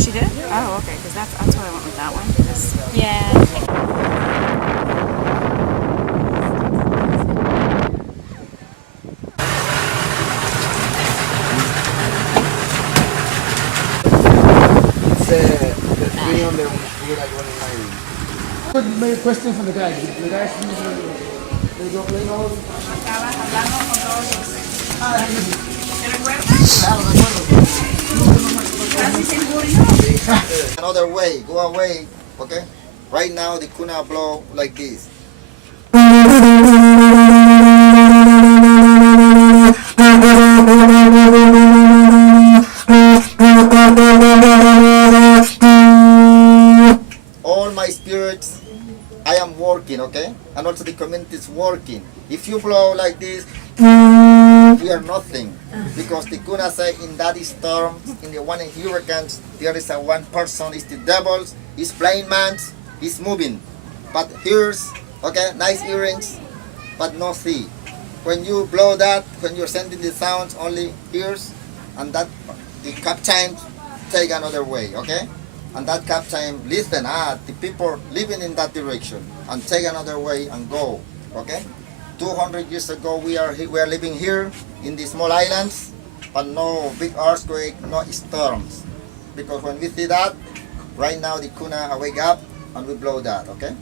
She did? Oh, okay, because that's why I went with that one. Yeah. It's the tree on the like one line. My question from the guy. The guy they go play all. Acabas hablando con todos los... ¿Te recuerdas? Casi se murió. Another way, go away, okay? Right now the kuna blow like this. All my spirits, I am working, okay? And also the community is working. If you blow like this, we are nothing. Because the kuna say in that storm, in the one in hurricanes, there is a one person, is the devils, is blind man, is moving. But here's, okay, nice earrings, but no see. When you blow that, when you're sending the sounds, only ears, and that the captain take another way, okay? And that captain listen, the people living in that direction, and take another way and go, okay? 200 years ago, we are living here in the small islands, but no big earthquake, no storms. Because when we see that, right now the kuna wake up and we blow that, okay?